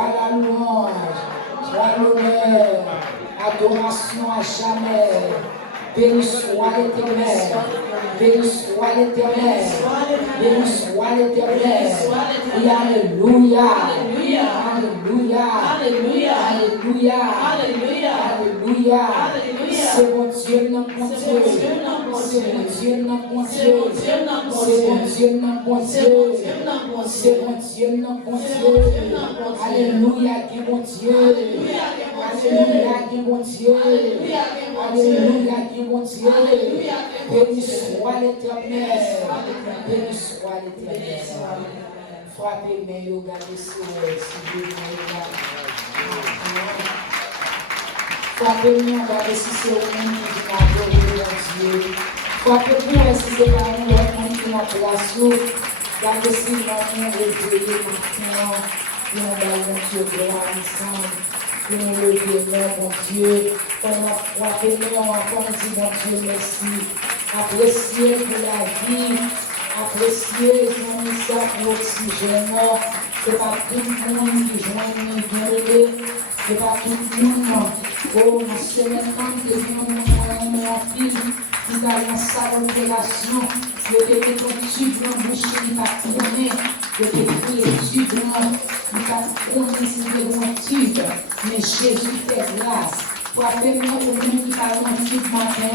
Soit la louange, soit l'honneur, adoration à jamais. Béni soit l'Éternel, béni soit l'Éternel, béni soit l'Éternel. Et alléluia, alléluia, alléluia, alléluia, alléluia, alléluia. C'est mon Dieu, notre bon Dieu, c'est mon Dieu, notre bon Dieu, c'est mon Dieu, notre bon Dieu, c'est mon Dieu, notre bon Dieu. Alléluia, qui est mon Dieu, alléluia, qui est mon Dieu, alléluia, qui est mon Dieu. Béni soit l'Éternel, béni soit l'Éternel. Frappez mes yoga de soleil, si Dieu me regarde. Frappez-moi, regardez si c'est au monde qui m'a adoré, mon Dieu. Frappez-moi, si c'est pas un autre monde qui m'a placé. Regardez si mon réveillé maintenant. Nous allons, mon Dieu, gloire ensemble. Nous levons, mon Dieu. Frappez-moi, encore dit, mon Dieu, merci. Appréciez pour la vie. Appréciez son message pour l'oxygène. C'est pas tout le monde qui joint une guerre. C'est pas tout le monde. Oh, c'est maintenant que nous mon fils qui a une sale opération. Le bébé ton tube dans le bouche, il va tourner. Le bébé est tube, il va tourner sur le tube. Mais Jésus fait grâce. Frappez-moi au monde qui parle en tube matin.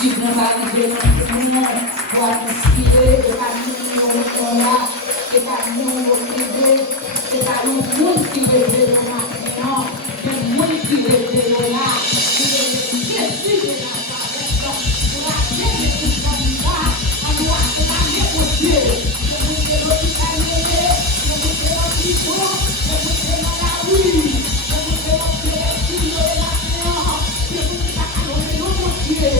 Tu peux arriver dans le monde pour inspirer et pas nous là, et pas nous privé, et pas nous qui révèlent maintenant, le monde qui révèle là, qui révèle Jésus de Nazareth, pour la paix de tout comme ça, à nous acclamer pour Dieu, je vous ai l'hôpital, je vous ai l'hôpital, je vous ai dans la rue, je vous ai l'hôpital, je vous ai l'hôpital, je vous ai acclamé pour Dieu.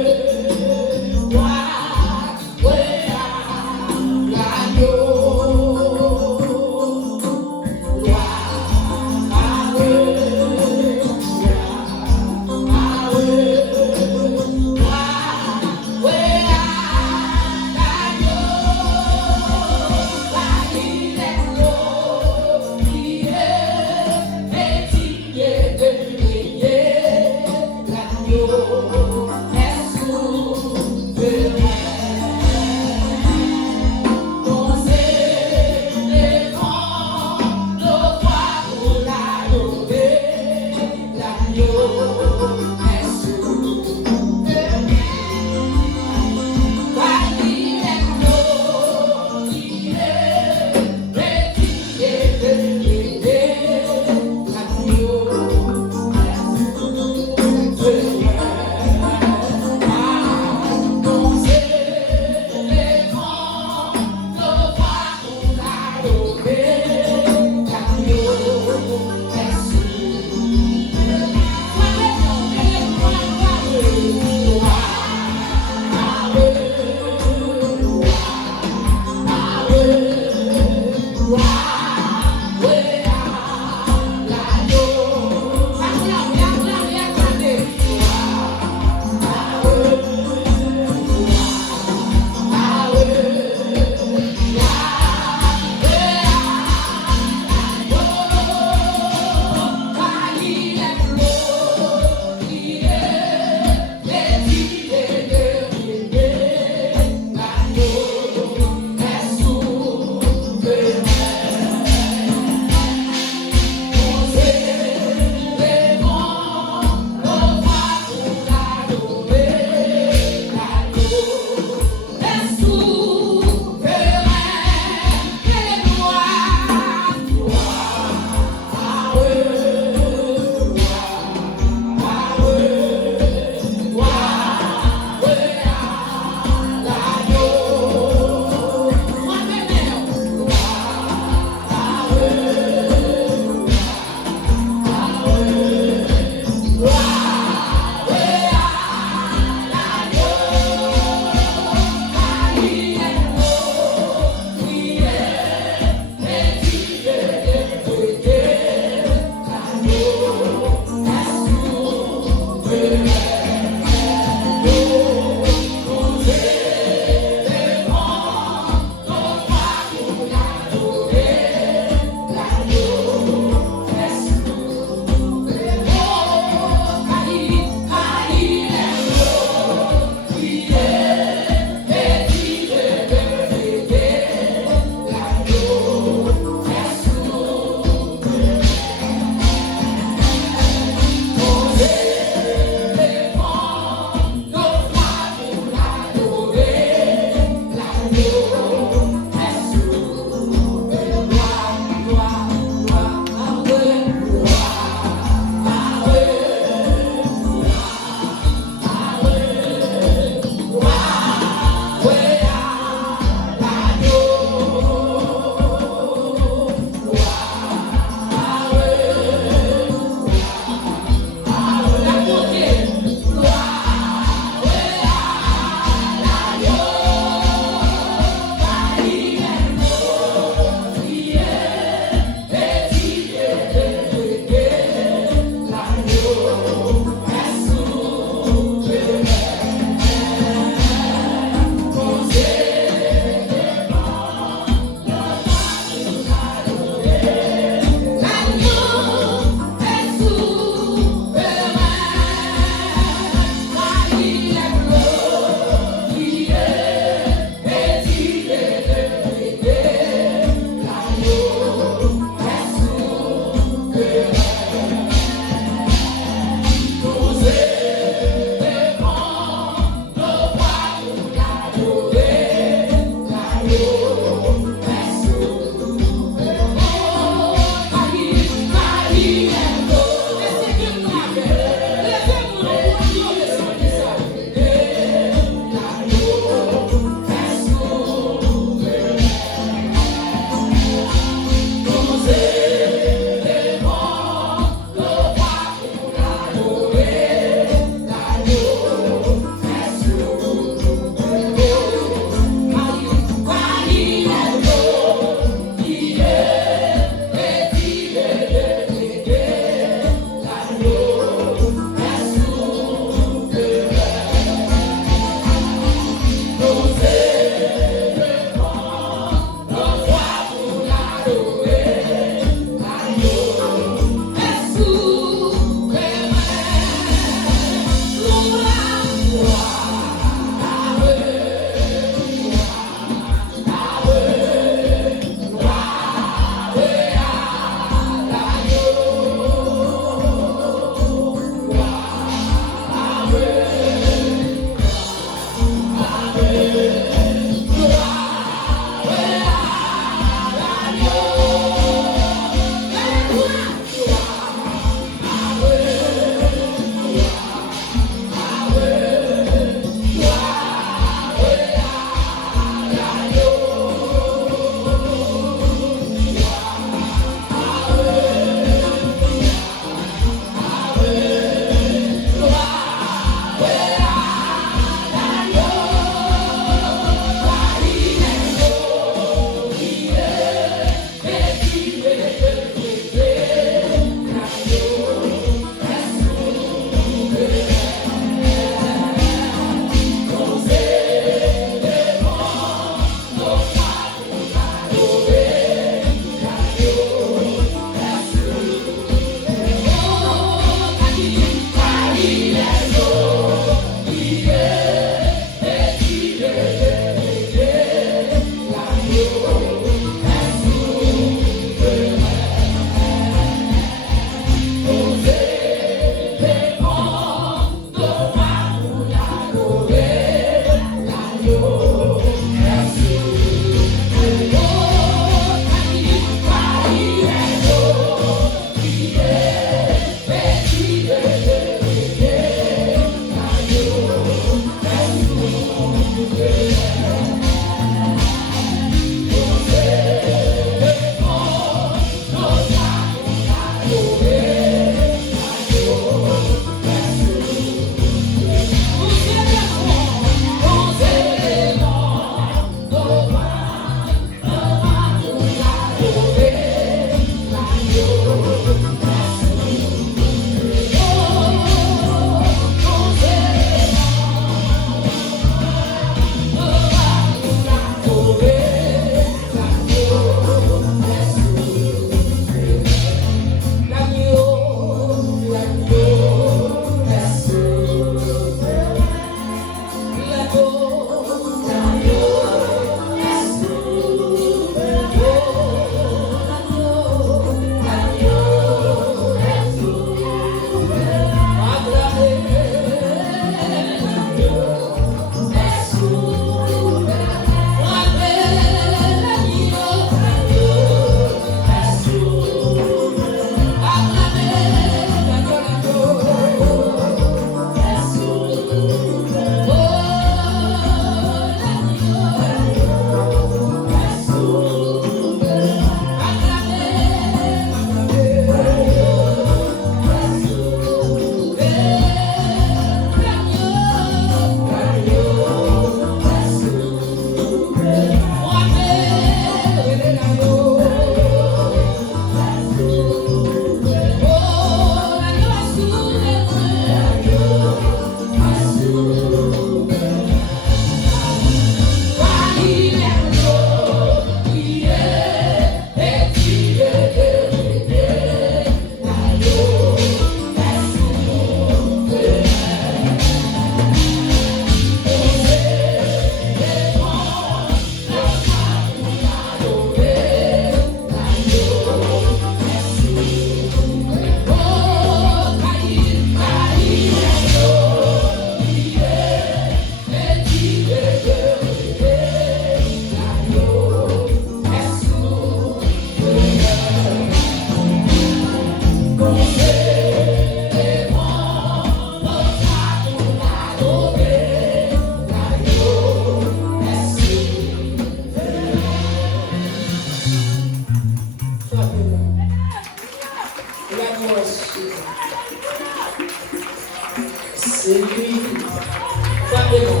Parlez-moi.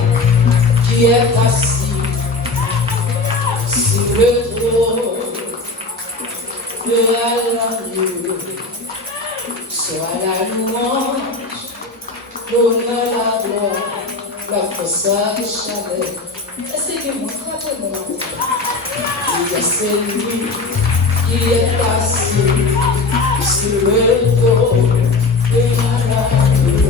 Qui est assis sur le trône de l'agneau? Soit la louange, l'honneur, la gloire, la force et chaleur. Est-ce que vous frappez-moi? Il y a celui qui est assis sur le trône de l'agneau.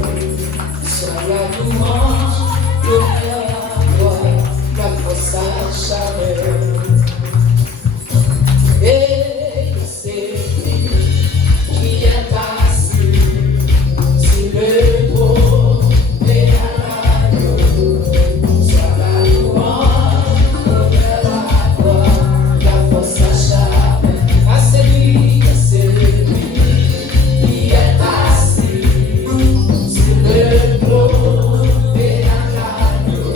Soit la louange, l'honneur, la gloire, la force et chaleur. Et c'est lui qui est assis sur le trône de l'agneau. Soit la louange, l'honneur, la gloire, la force et chaleur. Ah, c'est lui qui est assis sur le trône de l'agneau.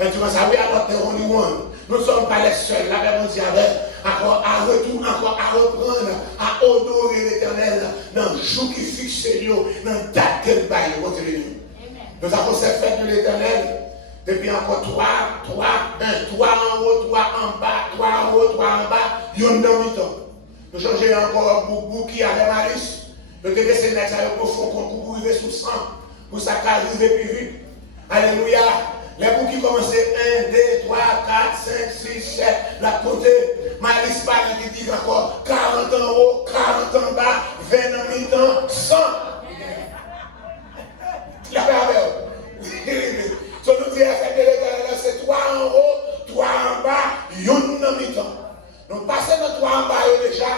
Et tu vas savoir, alors, nous ne sommes pas les seuls. La Bible dit encore à retourner, encore à reprendre, à honorer l'Éternel dans le jour qui fixe nous, dans la date qu'elle baille. Nous avons cette fête de l'Éternel. Depuis encore trois en haut, trois en bas, trois en haut, trois en bas, yon dans le temps. Nous changeons encore beaucoup qui avait malice. Nous devons essayer de mettre ça au fond, qu'on arriver sous sang, pour ça qu'arriver plus vite. Alléluia. Les bouts qui commençaient 1, 2, 3, 4, 5, 6, 7, la côté, malice parle qui dit encore 40 en haut, 40 en bas, 20 en mi-temps, 100. La parole. Ce que nous disons, c'est 3 en haut, 3 en bas, yon en mi-temps. Nous passons dans 3 en bas déjà,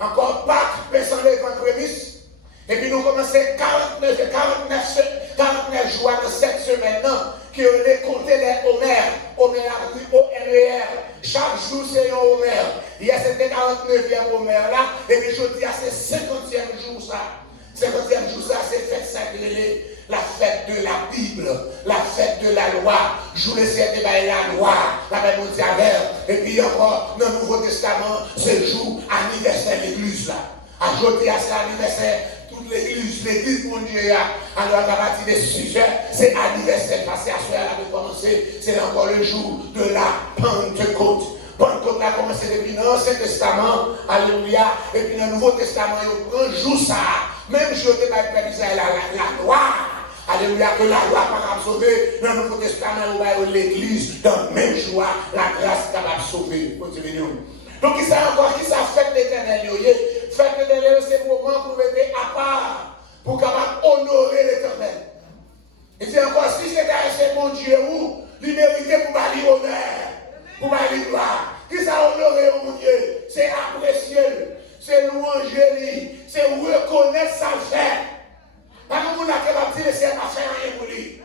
encore Pâques, pensant les grandes prémices, et puis nous commençons 49 jours dans cette semaine, qui ont compté les Homères, O-M-E-R. Chaque jour c'est un Homère. Hier c'était 49e Homère là, et puis je dis c'est 50e jour ça. 50e jour ça, c'est fête sacrée. La fête de la Bible, la fête de la loi. Jour le ciel de la loi, la Bible dit et puis encore, dans le Nouveau Testament, c'est le jour anniversaire de l'église là. Ajouter à cet anniversaire, toute l'église pour Dieu. Alors, à partir des sujets, c'est anniversaire. Parce qu'à ce moment-là, de commencer, c'est encore le jour de la Pentecôte. Pentecôte a commencé depuis l'Ancien Testament, alléluia, et puis dans le Nouveau Testament, il prend jour ça. Même jour de la loi. Alléluia, que la loi va sauver. Dans le Nouveau Testament, on va l'église, dans le même jour, la grâce va sauver. Continuons. Donc, il s'est encore qui ça fait l'Éternel. Fête l'Éternel, c'est le moment pour mettre à part, pour capable honorer l'Éternel. Et c'est encore si c'est mon Dieu, il mérite pour aller honneur, pour aller gloire. Qui ça honorer mon Dieu? C'est apprécier, c'est louanger, c'est reconnaître sa fait. Pas comme on a capable de dire, c'est pas faire rien pour lui.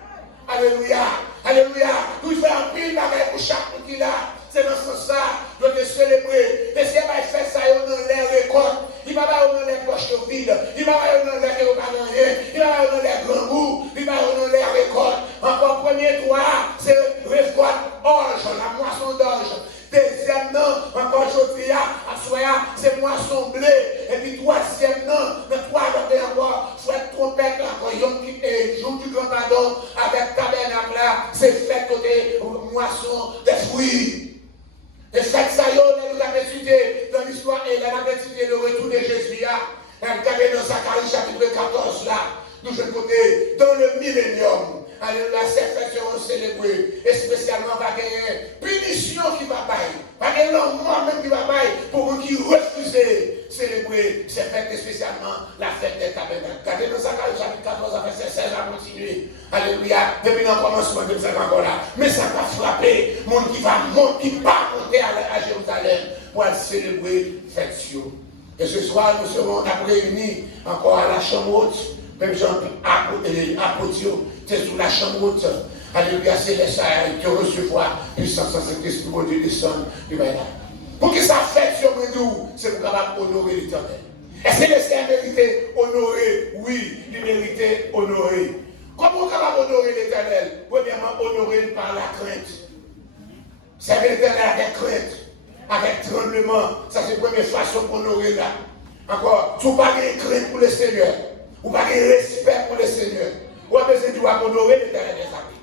Alléluia, alléluia. Nous faisons un pile d'arrêt pour chaque coup qu'il a. C'est dans ce sens-là, nous devons célébrer. Et si elle va faire ça, il va dans les récoltes. Il va dans les poches vides. Il va dans les récoltes. Il va dans les grands bouts. Il va dans les récoltes. Encore premier toit, c'est récolte orge, la moisson d'orge. Deuxième nom, encore aujourd'hui, c'est moisson blé. Et puis troisième nom, le troisième encore, fouette trompette, encore jour du grand pardon, avec tabernacle là, c'est fait côté moisson des fruits. Et faites ça, nous avons étudié dans l'histoire, et nous avons étudié le retour de Jésus. Nous avons dans Zacharie chapitre 14 là, nous avons côté dans le millénium. Alléluia, ces fêtes seront célébrées, et spécialement va gagner punition qui va bailler, va gagner l'envoi même qui va bailler pour ceux qui refusent célébrer ces fêtes, et spécialement la fête des tabernacles. Regardez dans Zacharie chapitre 14, verset 16 à continuer. Alléluia, depuis le commencement de cette encore là. Mais ça va frapper, monde qui va monter, qui va monter à Jérusalem pour célébrer fête. Et ce soir, nous serons réunis encore à la chambre haute. Même Jean Apotio, c'est sous la chambre haute. Alléluia, c'est les saints qui recevoir puissance en Saint-Esprit pour Dieu descendre du Bénin. Pour que ça fasse sur nous, c'est pour capable honorer l'Éternel. Est-ce que les saints méritent honorer? Oui, ils méritent honorer. Comment on capable honorer l'Éternel? Premièrement, honorer par la crainte. Servir l'Éternel avec crainte, avec tremblement. Ça, c'est la première façon d'honorer là. Encore, tu n'as pas de crainte pour le Seigneur. Ou pas de respect pour le Seigneur. Ou pas besoin de honorer l'Éternel des amis.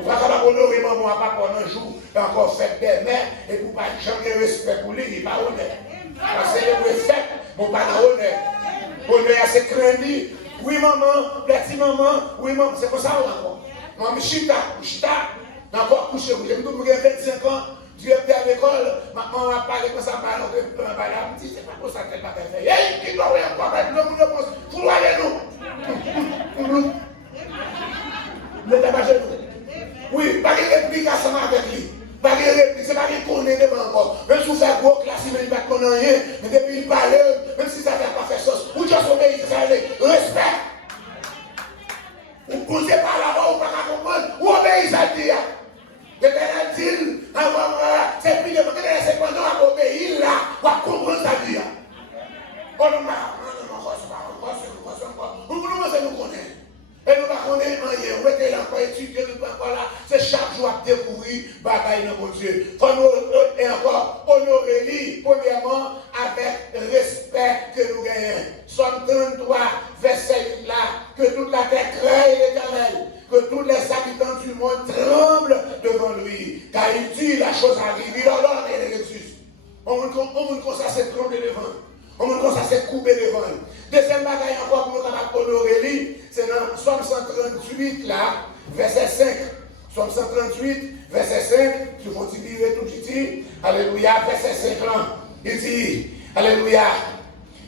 Ou pas capable honorer maman papa pendant un jour, encore fait des mains, et pour pas jamais respect pour lui, il n'est pas honnête. Parce que le fait, mon pas honnête. Honnête, c'est craindre. Oui maman, petit maman, oui maman, c'est comme ça encore. Maman, chita, encore couché, j'ai mis 25 ans. Tu es à l'école, maman a parlé comme ça, c'est pas comme ça qu'elle va faire. Hey, qui doit encore mettre le monde de pense, foulez-nous. Le tabac genou. Oui, pas de réplication avec lui. Pas de réplique, c'est pas qu'il connaît devant encore. Même si vous faites gros classe, il ne va pas connaître rien, mais depuis il parle, même si ça ne fait pas faire sauce, vous juste obéissez, ça allait. Respect. Vous ne posez pas là-bas, vous ne pouvez pas comprendre, vous obéissez à dire. L'Éternel dit, c'est plus de c'est pendant à obéir là, on va comprendre sa vie. On nous connaît. Et nous ne connaissons rien. On était là pour étudier, nous pas là. C'est chaque jour à découvrir bataille dans mon Dieu. Il faut nous encore honorer lui, premièrement, avec respect que nous gagnons. Somme 33, verset 8 là, que toute la terre crée l'Éternel, que tous les habitants du monde tremblent devant lui, car il dit la chose arrive, il ordonne et il ressuscite. On me comme ça, c'est trembler devant. On me comme ça, c'est couper devant. Deuxième bagaille encore pour nous capables honorer lui, c'est dans Somme 138 là, verset 5. Somme 138, verset 5, je vais lire tout petit. Alléluia, verset 5 là. Il dit, Alléluia.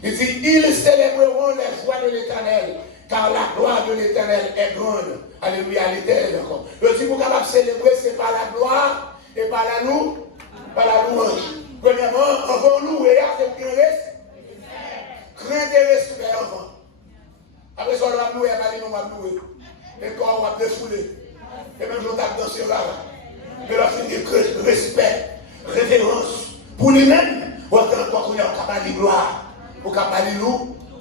Il dit, ils célébreront les joies de l'Éternel, car la gloire de l'Éternel est grande. Alléluia, l'Éternel encore. Je dis, pour capable célébrer, c'est par la gloire et par la louange. Premièrement, on va louer, c'est qu'il reste. Crainte et respect avant. Après ça, on va louer, on va louer. Et quand on va défouler. Et même je tape dans ce là. Mais là, c'est de respect, révérence pour lui-même. Ou encore qu'on a capable de gloire. Ou capable de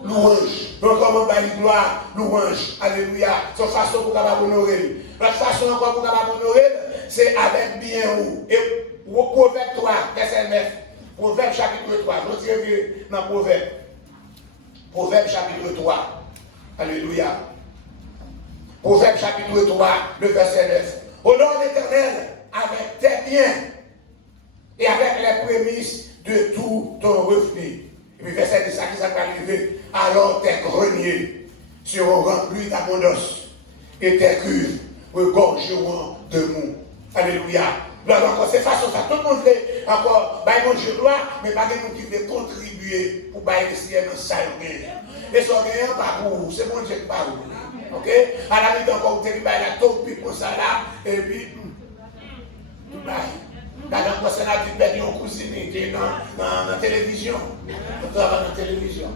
louange. Donc, comment va de gloire, louange. Alléluia. C'est façon pour capable honorer. La façon encore pour capable honorer, c'est avec bien ou. Et Proverbe 3, verset 9. Proverbe chapitre 3. Je dirais dans Proverbe. Proverbe chapitre 3. Alléluia. Proverbe chapitre 3, le verset 9. Honore l'Éternel avec tes biens et avec les prémices de tout ton revenu. Et puis verset 10, ça qui va arriver. Alors tes greniers seront remplis d'abondance et tes cuves regorgeront de mou. Alléluia. Donc, c'est façon ça. Tout le monde fait encore, manger gloire, mais pas de monde qui veut contribuer pour bailler ici dans ça. Et ça, pas pour vous. C'est mon Dieu qui parle. Ok? À la limite, encore, vous avez la taupe, puis pour ça là, et puis, tout bail. Là, dans le passé, là, tu perds une cousine qui est dans la télévision. On travaille dans la télévision.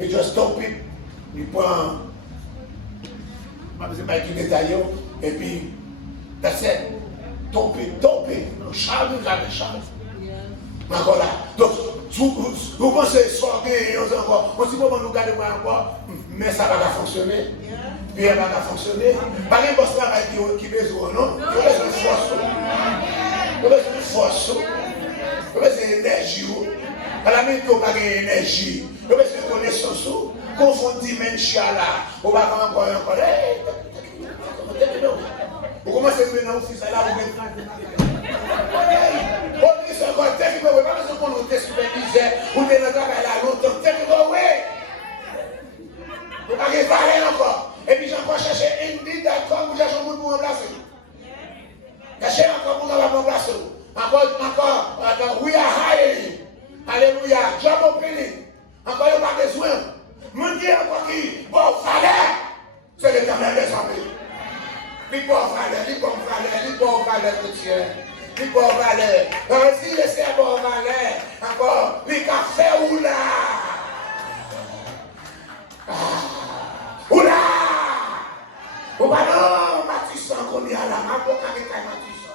Et just stop it. Il prend, je ne sais pas qui détaille, et puis, that's it. Tompé, charge, jamais charge. Encore là. Donc, vous pensez sortir encore, on dit comment nous garder encore, mais ça va pas fonctionner. Puis elle va pas fonctionner. Pas de bon travail qui besoin, non? Il y a besoin de force. Il y a besoin de force. Il y a besoin d'énergie. À la minute, on n'a pas d'énergie. Il y a besoin de connaissance. Confondre dimension là. On va encore. Vous commencez à venir dans l'office là, vous mettez. On dit ça encore, techniquement, vous n'avez pas besoin qu'on nous supervise, vous êtes dans le travail là longtemps, techniquement, oui. Vous n'avez pas parlé encore. Et puis j'ai encore cherché Indeed.com, vous cherchez un monde pour remplacer. Cherchez encore pour nous remplacer. Encore, we are hiring. Alléluia, job opening. Encore, il n'y a pas besoin. Me dire encore qui, bon, fallait, c'est l'Éternel des armées. Il peut en valeur, il peut en valeur, il peut en valeur, monsieur. Il peut en valeur. Si le serbe en valeur, encore, il a fait oula. Oula! Ou pas non, Matissan, qu'on y a là, ma boca avec Matissan.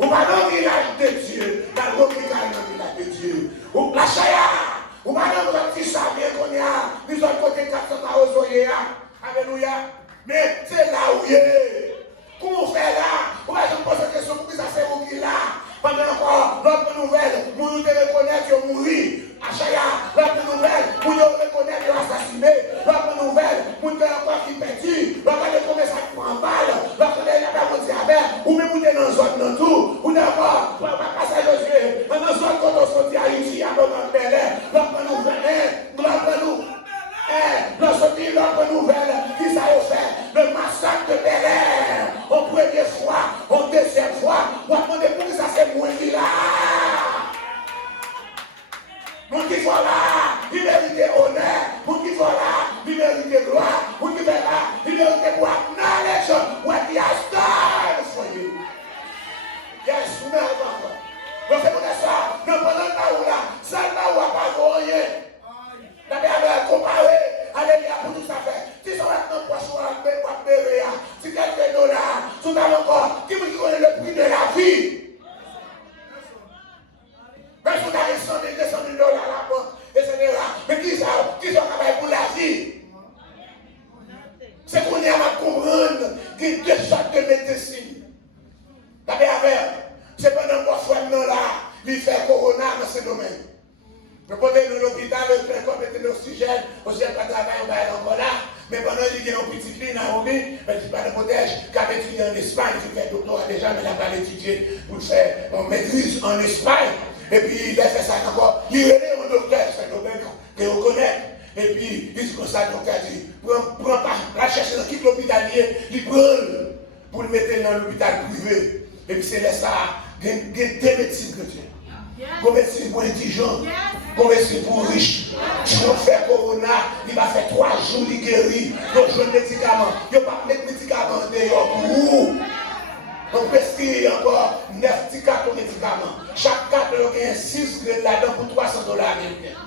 Ou pas non, village de Dieu, la Romica dans le village de Dieu. Ou la Chaya, ou pas non, Matissan, bien qu'on y a, nous sommes côté 400 aux Oléa. Alléluia. Mais c'est là où il est. Comment on fait là? On va se poser la question pour que ça c'est où qui là? Pendant encore, l'autre nouvelle, pour nous reconnaître qu'ils ont mouru. Achaya, l'autre nouvelle, pour nous reconnaître qu'ils ont assassiné. L'autre nouvelle, pour nous encore qui perdu. L'autre de combien ça prend balle. L'autre de la barre de diabète. Ou même vous êtes dans une zone dans tout. Ou d'abord, on va passer aux yeux. Dans une zone quand on sortit à Haïti, à notre belle. L'autre nouvelle, l'autre nouvelle. L'autre nouvelle, qui ça a fait? Le massacre de Bel-Air. En première fois, en deuxième fois, on va demander pour que ça c'est moins qui là. Mon qui soit là, il mérite honneur. Mon qui soit là, il mérite gloire. Mon qui soit là, il mérite pouvoir. Knowledge what he has done for you. Yes, vous m'avez encore. Donc c'est pour ça, nous prenons là, ça n'a pas rien. D'abord, comparer, alléluia, pour tout ça fait. Si ça va être un poisson à béréa, si quelques dollars, tout à l'encore, qui vous connaît le prix de la vie? Mais si vous avez 100 000 dollars à la banque, etc. Mais qui sont capables pour la vie? C'est qu'on y a à comprendre. C'est pendant qu'on soit là, il fait corona dans ce domaine. Nous portons dans l'hôpital, le plein comme l'oxygène, aussi à travail, on va encore là. Mais pendant qu'il y a un petit ligne à Romy, mais tu pas de protège, car étudié en Espagne, tu fais doctorat déjà, mais il n'a pas étudié pour faire une maîtrise en Espagne. Et puis il a fait ça encore. Il est un docteur, c'est un domaine que vous connaissez. Et puis il dit comme ça, donc il dit, prends pas, la chercher dans quitte l'hôpitalier, il prend pour le mettre dans l'hôpital privé. Et puis c'est là ça, il y a deux médecines chrétiennes. Comme médecine pour indigents, comme médecine pour riches. Si on fait corona, il va faire 3 jours, il guérit. Donc, je ne médicaments. Il n'y a pas de médicaments dehors pour vous. On prescrit encore 9 petits cartons de médicaments. Chaque carton, il y a 6 graines là-dedans pour $300 américains.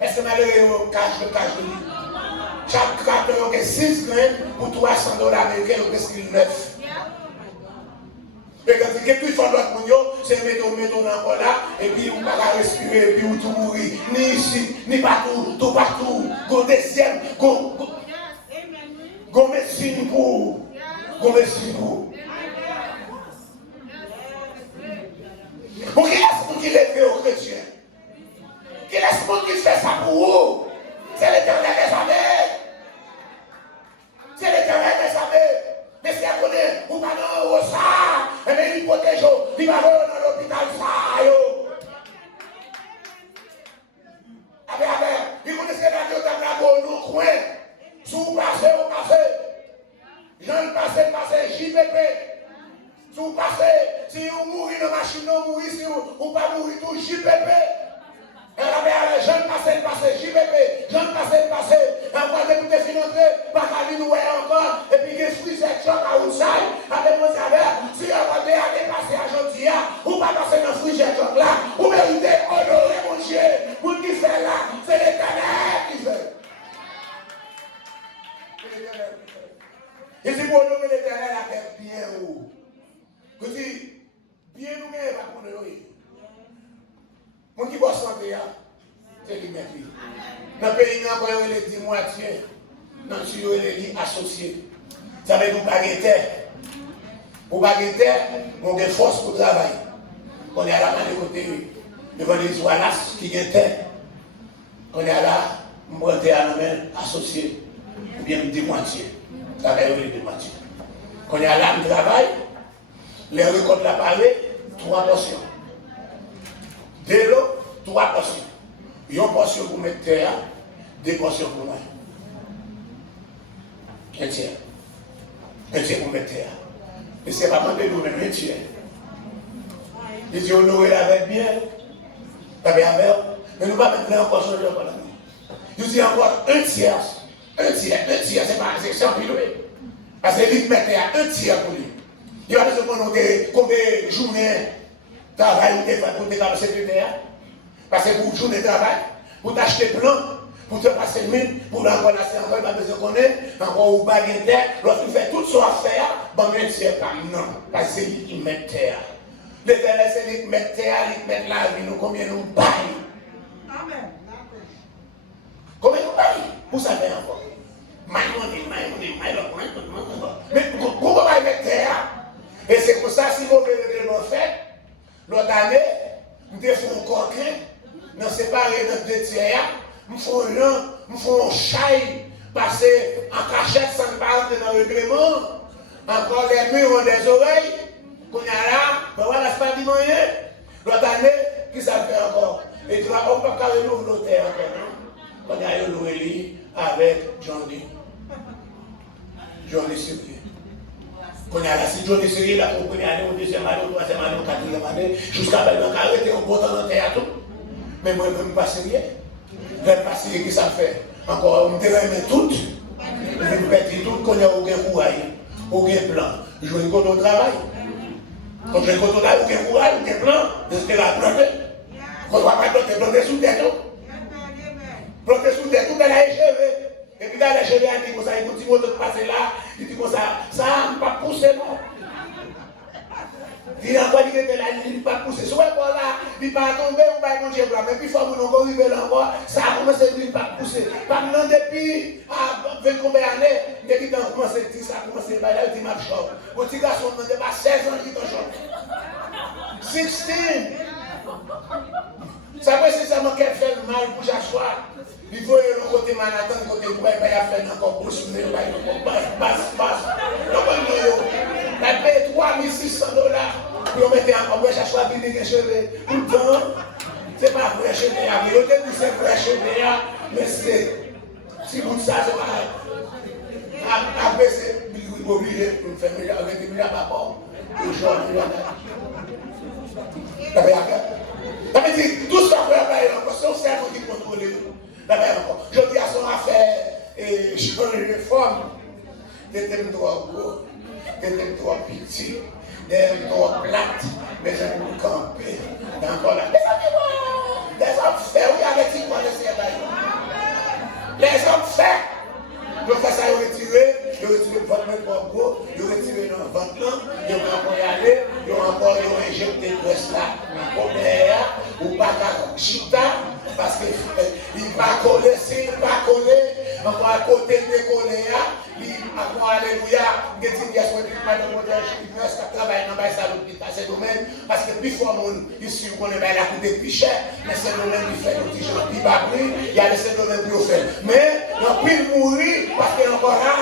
Est-ce que malheureux au cash de lui? Chaque carton, il y a 6 graines pour $300 américains, on prescrit 9. Et quand il y a plus de l'autre, c'est mettre encore là, et puis on va respirer, et puis on tout mourir. Ni ici, ni partout, tout partout. Go deuxième, go médecine pour. Go médecine pour. Pour qui est-ce qui lève aux chrétiens? Qui est-ce qui fait ça pour vous? C'est l'Éternel des armées. C'est l'Éternel des armées. Mais si elle connaît, ou pas non, ça, et bien il protège, il va dans l'hôpital, ça, yo. Il connaît ce radio dans le coin. Si vous passez, vous passez. Jean passez, JPP. Si vous passez, si vous mourrez dans la machine, vous mourrez, si vous pas mourir tout, JPP. Jean passez, JPP, Jean passez, encore des bouteilles financées, pas qu'à lui nous encore, et puis des fruits sections à outside, avec mon salaire, si on va aller passer à Gentil, ou pas passer dans le fruit section là, ou méritez honorer mon Dieu, pour qui fait là, c'est l'Éternel qui fait. Et si vous honorez l'Éternel, la tête bien haut. Vous dites, bien nous mêmes pas qu'on honorer. Mon qui bosse santé, c'est lui mettre. Dans le pays, il y a des moitiés. Dans le sud, il y a des associés. Ça veut dire qu'on ne terre. Pour ne pas terre, on a des forces pour travailler. On est à la main de côté devant les Wallace qui ont terre. On est là, on prend terre à la main associé. Ou bien des moitiés. Ça veut dire des moitiés. On est à la main de travail. Les récoltes la parler, 3 portions. De l'eau, 3 portions. Une portion pour mettre terre, 2 portions pour moi. Un tiers. Un tiers pour mettre terre. Et c'est pas demander nous-mêmes, un tiers. Il dit honorer avec bien, avec mais nous ne pas mettre en portion de l'eau. Il dit encore un tiers. Un tiers, c'est pas c'est sans pilouer. Parce que lui met terre, un tiers pour lui. Il va nous demander combien de journées travail pour te faire secrétaire. Parce que pour journée de travail, pour t'acheter plan, pour te passer le mine, pour l'envoyer encore, pas besoin qu'on ait, encore ou pas de terre, lorsque tu fais tout ce à faire, bon, mais c'est pas non, parce que c'est lui qui met terre. L'Éternel, c'est lui qui met terre, lui qui met la vie, nous, combien nous baillons. Amen. Combien nous baillons? Pour ça faire encore. Mais pourquoi on va mettre terre? Et c'est pour ça, si vous voulez le fait, l'autre année, nous devons encore nous séparer dans 2 tiers, nous faisons un chai passer en cachette sans pas rentrer dans le règlement, encore les murs ont des oreilles, qu'on a là, voilà, c'est pas du moyen. L'autre année, qui ça fait encore? Et tu vas pas carrer l'eau terre encore, non? On a eu l'ouélie avec Johnny Cyprien. Quand on a la situation de série, là, on aller au 2e année, au 3e année, au 4e année, jusqu'à maintenant, on a arrêté au bon temps dans le théâtre. Mais moi, je ne me passe rien. Je ne me passe rien, qui ça fait? Encore, on me déraille tout. Je me pète tout, qu'on a aucun courage, aucun plan. Je vais contre au travail. Quand je vais contre au travail, aucun courage, aucun plan. Je vais la planter. Quand on va pas planter sous terre. Planter sous terre, tout est là, échevé. Et puis là, les cheveux a dit comme ça, il continue de passer là, il dit comme ça ne va pas pousser, non. Il a encore dit que là, il ne va pas pousser. Soit là, il ne va pas tomber ou pas manger blanc. Mais puis il faut que nous arrivions là encore, ça a commencé à ne pas pousser. Pas maintenant, depuis 20 combien d'années, depuis qu'il a commencé, ça a commencé à là, il m'a choqué. Mon petit garçon, il n'a pas 16 ans qu'il est en choc. 16. Ça peut c'est seulement qu'elle fait le mal pour chaque soir. Il faut aller au côté Manhattan, côté Bois, il va faire encore pour se mettre, il va basse. Elle paye $3,600 pour mettre en bois chaque soir, puis il cheveux. Pourtant, c'est pas vrai cheveux, mais au début c'est vrai cheveux, mais c'est. Si vous ça, c'est pas. Après, c'est obligé pour me faire avec des milliards par rapport au genre de la ça veut dire, tout ça, c'est un cerveau qui contrôle nous. Je dis à son affaire, et je prends une réforme, des thèmes trop gros, des thèmes trop petits, des thèmes trop plates, mais j'aime vous camper. Encore là. Les hommes faits, oui, avec qui on essaie d'ailleurs. Les hommes faits. Ils ont fait ça, ils ont retiré le ventre même pas gros, ils ont retiré dans le ventre là, ils ont encore y aller, ils ont encore injecté le reste là, ou pas qu'à chita, parce qu'il ne va pas coller, s'il ne va pas coller, encore à côté de coller, il va alléluia, il dit qu'il y a soit du mal de modèle, il reste à travailler dans ce domaine, parce que plus fort, ici, on est la coûte plus cher, mais c'est le domaine qui fait le petit gens qui va briller, il y a ce domaine qui fait. Mais, on peut mourir, parce qu'il y a encore là,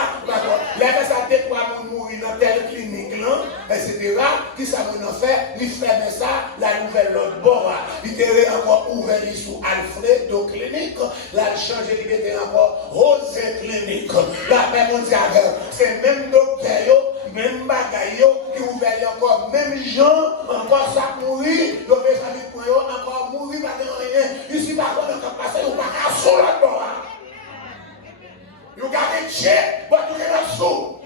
les personnes qui peuvent mourir dans telle clinique, etc., qui ça nous fait, il fait ça, la nouvelle l'autre bord, il était encore ouvert sous Alfredo clinique, là, il change, il était encore Rose clinique, là, c'est même docteur, même bagaille, qui ouvert encore, même gens, encore ça mourir, donc les familles pour eux, encore mourir, pas de rien, ici, par contre, on a passé, on va à sous l'autre bord. Vous gardez cher, vous avez un sous.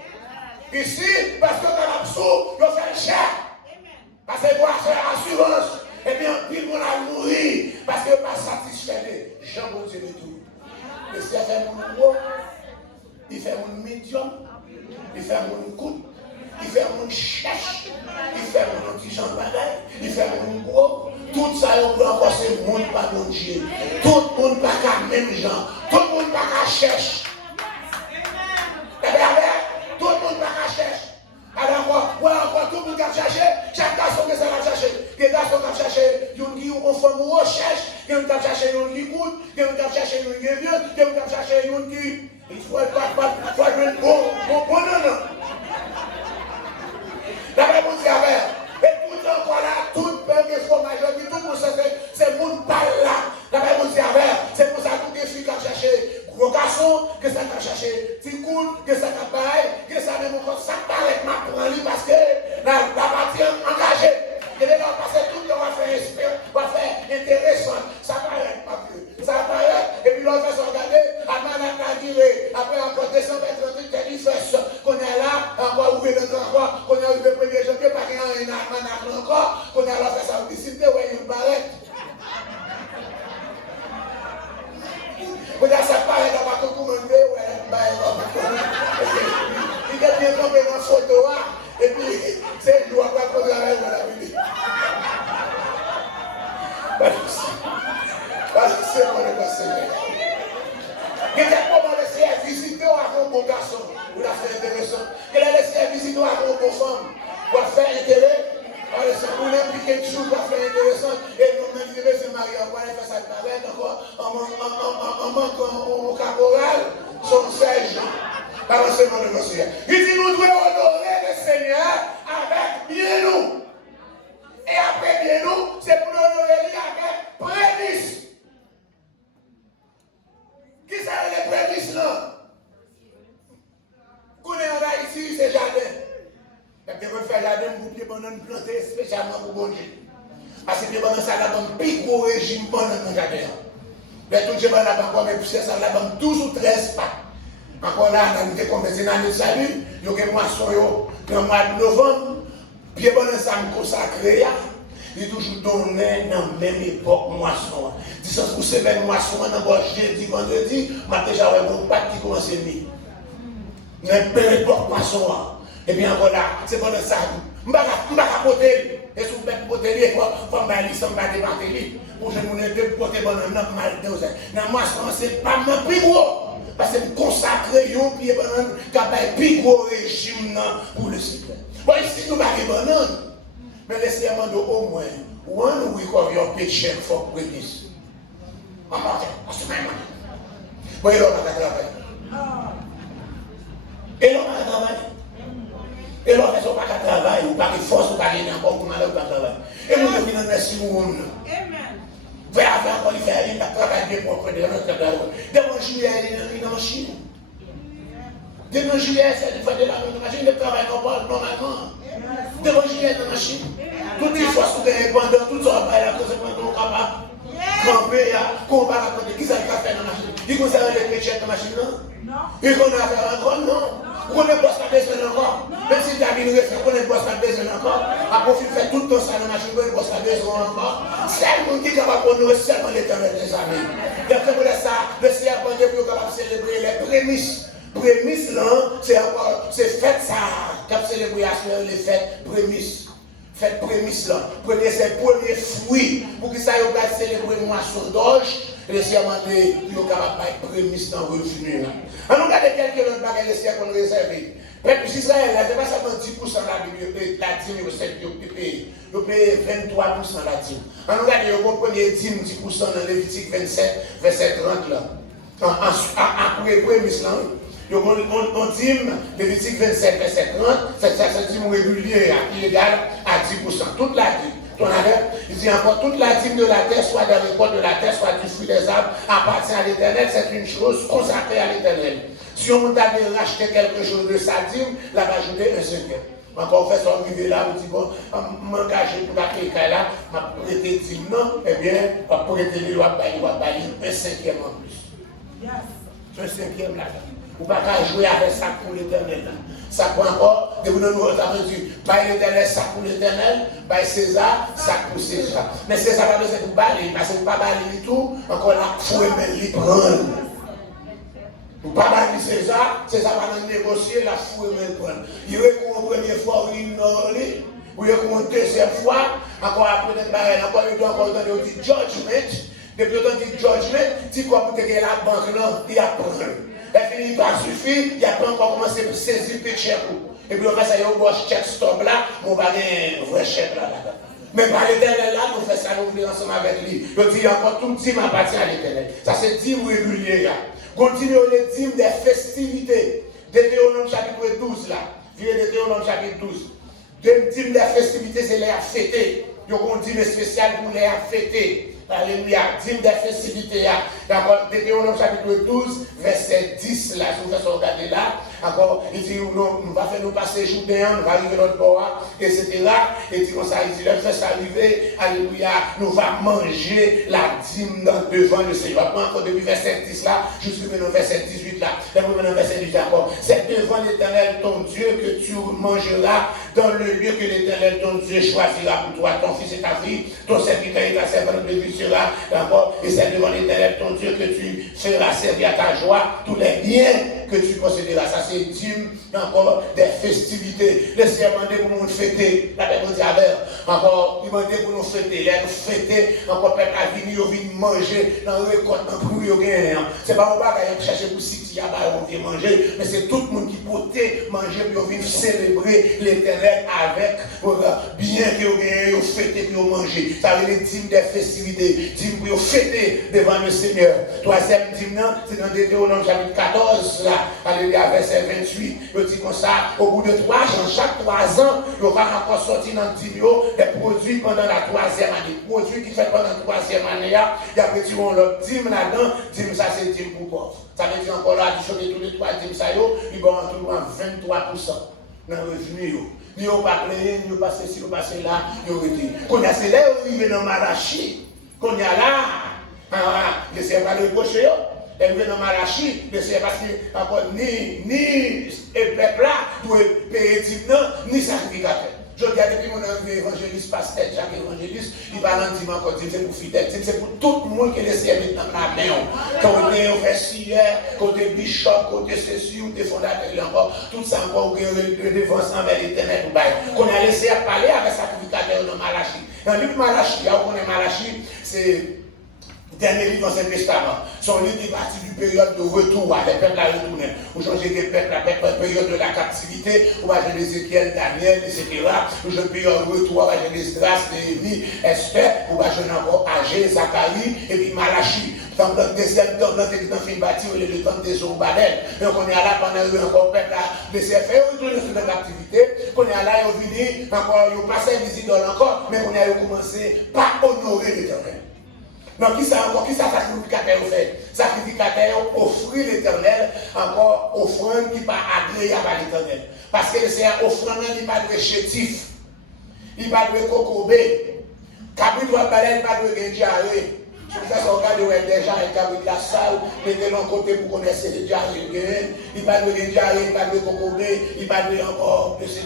Ici, parce que dans la sous, vous faites cher. Parce que vous avez assurance. Et bien, puis vous allez mourir. Parce que vous n'êtes pas satisfait. Jean bon Dieu de tout. Le ciel fait mon gros. Il fait mon médium. Il fait mon coupe. Il fait mon cherche. Il fait mon petit Jean bagaille. Il fait mon gros. Tout ça, on peut encore se monde pas bon Dieu. Tout le monde pas qu'à même gens. Tout le monde pas qu'à chercher. Tout le monde va chercher. Alors encore, tout le monde va chercher. Chaque garçon que ça va chercher. Les garçons vont chercher. Il y a une femme qui recherche. Il y a une qui chercher une qui coûte. Il y a une qui chercher une qui est vieux. Il y a une qui chercher une qui. Il faut être bon. La vraie musique avec. Et pourtant, voilà, tout le peuple est fromage. Tout le monde c'est le monde pas là. La vraie musique avec. C'est pour ça que les filles vont chercher. Gros garçon, que ça va chercher. Petit coup, que ça va pareil. Que ça même encore ça paraît ma prendre parce que la partie engagée. Et les gens passent tout le temps à faire espérer, à faire intéressant. Ça paraît pas plus. Ça paraît, et puis l'on va se regarder, après la durée, après encore 238 fesses, qu'on est là, encore ouvrir le encore, qu'on est ouvert le 1er janvier, pas qu'il y a un encore, qu'on est là faire sa publicité, ouais, il paraît. Vous avez ça paraît dans ma commande, ouais, il est bien tombé dans ce photo, et puis c'est le jour après qu'on travaille dans la vie. C'est mon Seigneur. Il était pour me laisser visiter un bon garçon, vous l'avez fait intéressant. Il a laissé visiter un bon femme, vous l'avez fait intéressant. Vous l'impliquez toujours, vous l'avez fait intéressant. Et nous-mêmes, nous devons se marier, on va faire ça avec encore, en manquant au caporal, son 16 ans. Par le Seigneur de Seigneur. Il dit nous devons honorer le Seigneur avec bien nous. Et après bien nous, c'est pour l'honorer avec prémices. Qui sont les prémices là? Qu'on est en Haïti, c'est jardin. Et vous faire jardin, vous pouvez planter spécialement pour bon Dieu. Parce que pendant ça, la bonne plus gros régime pendant le jardin. Mais tout le monde n'a pas encore, mais ça, la bonne 12 ou 13 pas. Encore là, on a commencé dans le salut, il y a une moisson dans le mois de novembre, puis pendant ça, on consacré, il est toujours donné dans la même époque moisson. 10 pour semaine moisson, on a jeudi, vendredi, on a déjà un bon pas qui commence à venir. Mais peu importe moisson. Et bien encore là, c'est pendant ça, on va capoter, et si vous pouvez capoter, il faut faire une licence, on va débattre, pour que nous ayons deux côtés dans le mal de dans la moisson, c'est pas le plus gros. Parce que consacrer un pied banane qui a un plus gros régime pour le cycle. Bon, ici, nous avons des bananes. Mais laissez moi au moins, one week of your paycheck for witness. Maman, c'est ma money. Bon, il va pas travailler. Et l'on va travailler. Et l'on fait son pas de travail, ou pas de force, ou pas de encore pour mal au travail. Et nous devons merci pour nous. Amen. Vous avez encore les faire, il a travaillé pour prendre notre travail. Demain juillet, il est en Chine. Demain juillet, c'est une fois de la machine de travail normalement. Demain juillet, dans la Chine. Toutes les forces qui sont pendant tout ça, la cause est capable. Camper, combattre contre qui ça va faire dans la machine. Il faut savoir les péchés dans la machine, non? Il faut en faire encore, non? Vous ne pouvez pas besoin encore. Même si David le fait, vous ne pouvez pas besoin encore. À profit de faire tout le temps ça dans la machine, vous ne pouvez pas besoin encore. C'est le monde qui est capable de nous seulement l'éternel des amis. D'après vous, ça, le serpent est capable de célébrer les prémices. Prémices, là, c'est fête ça. Quand célébrer les fêtes, prémices. Faites prémisse là. Prenez ces premiers fruits pour que ça y va célébrer moisson d'orge. Et les serments de capable de prémisse dans le revenu. On regarde quelques autres bagages de serments qu'on réserve. Peuple d'Israël, ce n'est pas seulement 10% de la Bible, la dîme, vous payez 23% de la dîme. On regarde, vous comprenez 10% dans Lévitique 27, verset 30 là. Après prémisse là. On dîme, Lévitique 27, verset 30, c'est dîme régulier, qui est égal à 10%. Toute la dîme. Il dit encore, toute la dîme de la terre, soit des récoltes de la terre, soit du fruit des arbres, appartient à l'Éternel, c'est une chose consacrée à l'Éternel. Si on avait racheté quelque chose de sa dîme, là, va ajouter un cinquième. Encore, on fait son arriver là, on dit, bon, m'engager pour la paix là, m'a prêté dîme, non, eh bien, pour prêter les lois, il va bailler un cinquième en plus. Un cinquième là-dedans. Ou pas qu'à jouer avec ça pour l'Éternel. Ça pour encore, de vous nous avons dit, bail l'Éternel, ça pour l'Éternel, bail César, ça pour César. Mais César va besoin de bailler, parce que pas bailler du tout, encore là, il faut même lui prendre. Pour pas bailler César, César va négocier, la fouille même prendre. Il répond une première fois, il ignore lui, ou il répond une deuxième fois, encore après une barrière, encore il doit encore donner dit judgment. Depuis le temps dit judgment, si quoi pour te gagner la banque, non, il apprend. Et puis il va suffire, il n'y a pas encore commencé à saisir le chèque. Et puis on fait ça, il y a un chèque stop là, on va gagner un vrai chèque là. Mais par l'Éternel là, nous faisons ça, nous venons ensemble avec lui. Je dis encore, tout dîme appartient à l'Éternel. Ça c'est dîme régulier là. Continuons les dîmes des festivités. Deutéronome chapitre 12 là. Viens Deutéronome chapitre 12. Le dîme des festivités, c'est les à fêter. Il y a un dîme spécial pour les à fêter. Alléluia. Dîme des festivités. D'accord. Deutéronome chapitre 12, verset 10 là. Si vous faites regarder là. Encore, il dit, on va faire nous passer Jourdain, on va arriver notre bord, etc. Et dit comme ça, il dit, le fait s'arriver, alléluia, nous va manger la dîme devant le Seigneur. Pas encore depuis verset 10 là, jusqu'au verset 18 là. Dans verset 18 encore. C'est devant l'Éternel ton Dieu que tu mangeras dans le lieu que l'Éternel ton Dieu choisira pour toi, ton fils et ta fille, ton serviteur et ta servante béni sera. D'accord. Et c'est devant l'Éternel ton Dieu que tu feras servir à ta joie tous les biens que tu posséderas. Ça c'est dîme encore des festivités. Laissez demander pour nous fêter. La Bible dit encore, il m'a dit pour nous fêter. Il a nous fêter. Encore peuple à venir, il vient manger dans le récolte, dans le bruit. C'est pas mon bagage qui cherche pour citer, on vient manger, mais c'est tout le monde qui peut manger, puis on vient célébrer l'Éternel avec bien que vous gagnez, fêter, puis vous manger. Ça veut dire dîme des festivités. Dîme pour fêter devant le Seigneur. Troisième dîme, c'est dans Deutéronome chapitre 14, là. Alléluia, verset 28, je dis comme ça, au bout de 3 ans, chaque 3 ans, il va encore sortir dans le dîme des produits pendant la 3e année. Produits qui fait pendant la 3e année, il y a petit l'autre dîme là-dedans, dîme ça c'est dîme pour pauvre. Ça veut dire encore là, additionner tous les 3 dîmes ça, il va en tout 23% dans le revenu. Ni au pas plein, ni au pas ceci, ni au pas cela, il aurait dit. Qu'on a c'est là où il vient dans Malachi, qu'on y a là, laissez pas le gaucher. Elle vient dans Malachi, mais c'est parce que encore ni le peuple là doit payer dîme ni sacrificateur. Je regarde depuis mon évangéliste, pasteur Jacques évangéliste, il va dans dîme encore, c'est pour fidèle, c'est pour tout le monde qui est laissé mettre dans la main. Côté overseer, côté bishop, côté ceci, ou des fondateurs, encore, tout ça encore, de défense envers l'Éternel. Qu'on a laissé parler avec sacrificateur dans Malachi. Dans le livre Malachi, on connaît Malachi, c'est Dernier livre dans Ancien Testament. Son livre est parti du période de retour, les peuples à retourner. Vous changez des peuples, la période de la captivité, ou à Ézéchiel, Daniel, etc. Vous changez période de retour, à Esdras, Néhémie, Esther, ou à changez encore Agé, Zacharie, et puis Malachie. Dans le deuxième temps, dans le film bâti, on est le temps des Zorobabel. Donc on est là pendant encore peuple à laisser-faire, on retourne sur la captivité. On est là, on vient encore, on passe une visite encore, mais on a commencé par honorer l'Éternel. Donc, qui ça sacrificateur fait? Sacrificateur offrir l'Éternel, encore offrande qui n'est pas agréable à l'Éternel. Parce que c'est un offrande qui n'est pas de chétif, il n'est pas de cocobé. Cabri doit parler, il n'est pas de diarrhée. C'est ça qu'on regarde déjà un cabri de la salle, mettez l'un côté pour connaître les diarrhées. Il n'est pas de diarrhée, il n'est pas de cocobé, il n'est pas de encore, etc.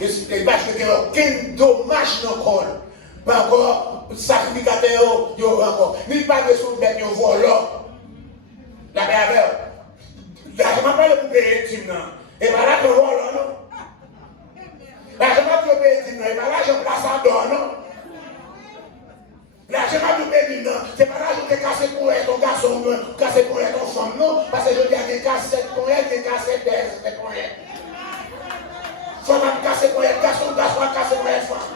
Il n'y a aucun dommage dans le corps. Pas encore, sacrificateur, il y aura encore. Ni pas de son bête, il y aura volant. La belle. Là, je m'appelle le poupée intime. Et bien là, je vois là, non? Là, je m'appelle le poupée intime. Et bien là, je place en dehors, non? Là, je m'appelle le poupée intime. C'est pas là, je te casse pour être ton garçon, casse pour être ton femme, non? Parce que je dis, il y a des cassettes pour être, des cassettes pour être. Femme a cassé pour être garçon, garçon a cassé pour être femme.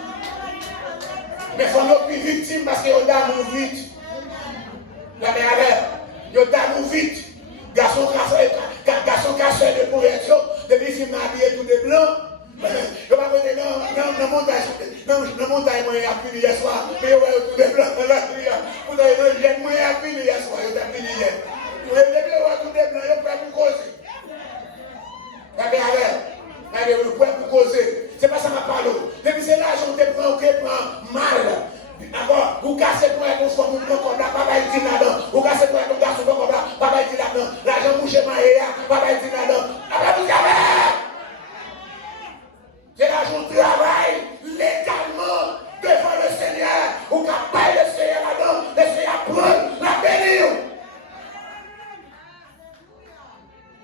Mais il faut nous plus victimes parce que nous donnons vite. La mère, nous donnons vite. Garçon cassé de pourriture, depuis qu'il m'a habillé tout de blanc. Je ne vais pas dire non, montagne, moi, il a fini hier soir. Mais il va tout de blanc. Vous avez dit, j'ai moi, il a fini hier soir. Il a fini hier. Vous avez dit, tout de blanc, il peut pour causer. La mère, il peut pour causer. C'est pas ça ma parole. Depuis c'est là, je te prends mal. D'accord? Vous cassez pour être femme, vous prenez comme là, papa il dit là-dedans. Vous cassez pour être un garçon comme là, papa il dit là-dedans. L'argent bouché maïa, papa il dit là-dedans. Après vous savez, c'est l'argent travail légalement devant le Seigneur. Vous capez le Seigneur là-dedans, le Seigneur prend la bénédiction.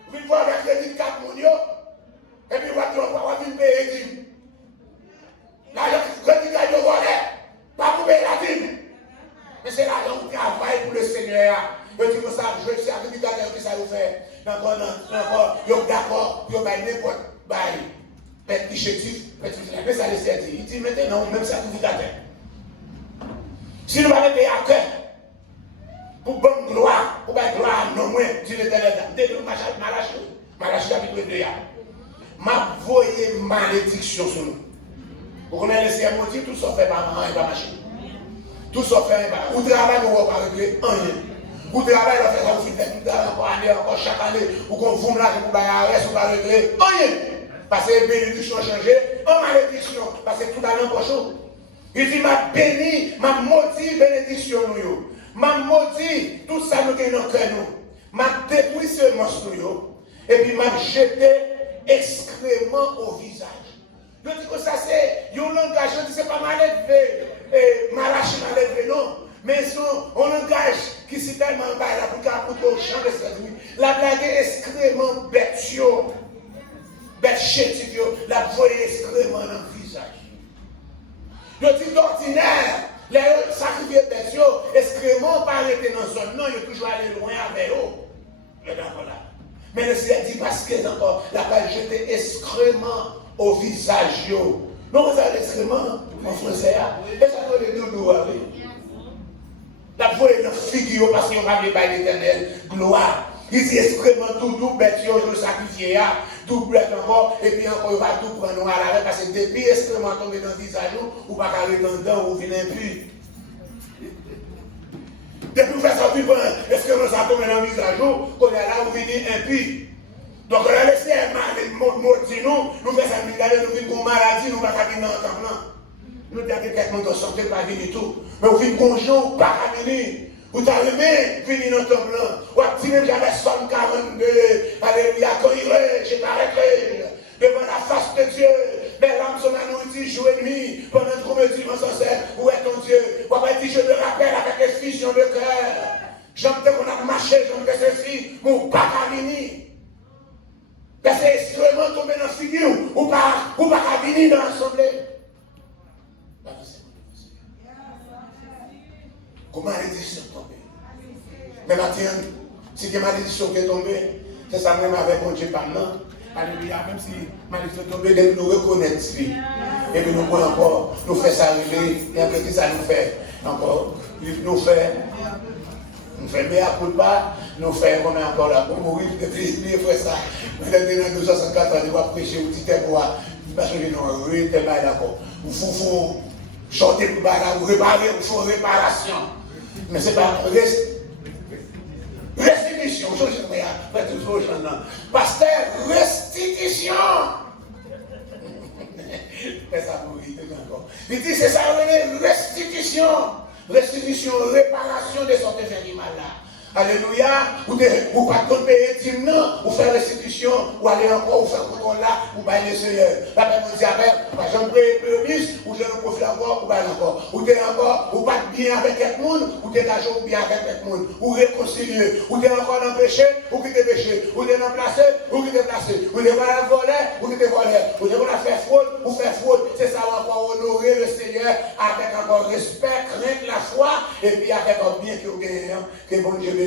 Vous voyez voir le crédit de 4 millions, et puis vous allez payer. L'argent crédit de volet. Pas pour payer la dîme. Mais c'est l'argent qui travaille pour le Seigneur. Je dis que ça, je suis sacrificateur qui ça vous fait. Encore, d'accord, vous avez n'importe quoi. Petit chétif, mais ça les aide. Il dit maintenant, même sacrificateur. Si nous allons payer à cœur, pour bonne gloire, pour bonne gloire, non moins, tu l'Éternel, dès que Malachi chapitre 2, m'a voyé malédiction sur nous. Vous connaissez les motifs, tout ça fait par maman et par machine. Tout ça fait par. Vous travaillez, vous ne pouvez pas régler rien. Vous travaillez, vous faites ça, vous faites encore année, encore chaque année, vous confondez là, vous pouvez arrêter, vous ne pouvez pas régler rien. Parce que les bénédictions ont changé en malédiction. Parce que tout à l'heure, prochain. Il dit, m'a béni, m'a maudit bénédiction nous. M'a maudit tout ça nous gagnons que nous. M'a détruit ce monstre nous. Et puis m'a jeté excrément au visage. Je dis que ça c'est un langage, je dis c'est pas mal élevé, Malachi mal élevé, non. Mais c'est un langage qui s'est tellement bas là pour qu'on chante de cette nuit. La blague est excrément bête, bête chétive, la voix est excrément dans le visage. Je dis d'ordinaire, les sacrifiés bêtes, excrément pas arrêté dans son nom, il est toujours allé loin avec eux. Mais le Seigneur dit parce que encore, la page jeté excrément au visage. Non, vous avez l'excrément en français. Et ça donne les doudous avec. La voix est dans la figure parce qu'on va aller par l'Éternel. Gloire. Il dit excrément tout doux, bête, il sacrifié, tout bête encore, et puis encore, il va tout prendre à l'arrêt parce que depuis excrément tombé dans le visage, ou pas carré dedans, ou vient impur. Depuis vous faites ça, excrément ça tombe dans le visage, qu'on est là, vous venez impur. Donc, on a laissé un mal, maudit nous faisons ça, nous vivons une maladie, nous ne pouvons pas venir dans le temps. Nous avons quelqu'un de santé, pas venir tout. Mais vous vivez un jour, pas venir. Vous avez venir dans le temps blanc. Vous avez dit même j'avais 142. Alléluia, quand il est, je m'arrêterai. Devant la face de Dieu. Les larmes sont à nourriture jour et nuit. Pendant qu'on me dit, mon sincère, où est ton Dieu? Vous avez dit, je me rappelle avec effusion de cœur. J'aime qu'on a marché, j'aime que ceci, mon pas venir. Parce que c'est extrêmement tombé dans la figure, ou pas venir dans l'assemblée. Comment elle dit ça tomber? Mais maintenant, si des malédictions qui sont tombées, c'est ça même avec mon Dieu maintenant. Alléluia, même si malédiction est tombée, nous reconnaître. Et puis nous pouvons encore, nous faire ça arriver, et après que ça nous fait encore, nous fait meilleur culpa, nous fait comme encore là, pour mourir, depuis faire ça. Maintenant, dans 264 ans, nous allons prêcher au petit quoi, parce que nous sommes tellement d'accord. Il faut chanter pour vous réparer, il faut réparation. Mais ce n'est pas restitution. Pasteur, restitution. Il dit c'est ça, restitution. Restitution, réparation de son animal là. Alléluia. Ou pas de payer timement, ou faire restitution, ou aller encore, ou faire contrôle là, ou bailler le Seigneur. La même chose avec, par exemple, prémice, ou je ne profite encore, ou bailler encore. Ou t'es encore, ou pas bien avec quelqu'un, ou t'es d'argent bien avec quelqu'un, ou réconcilier, ou t'es encore dans le péché, ou qui t'es péché, ou t'es dans placé, ou qui t'es placé, ou t'es mal volé, ou qui t'es volé, ou t'es mal faire fraude, ou faire fraude. C'est ça, encore honorer le Seigneur avec encore respect, crainte, la foi, et puis avec un bien que vous gagnez, que bon Dieu bénisse.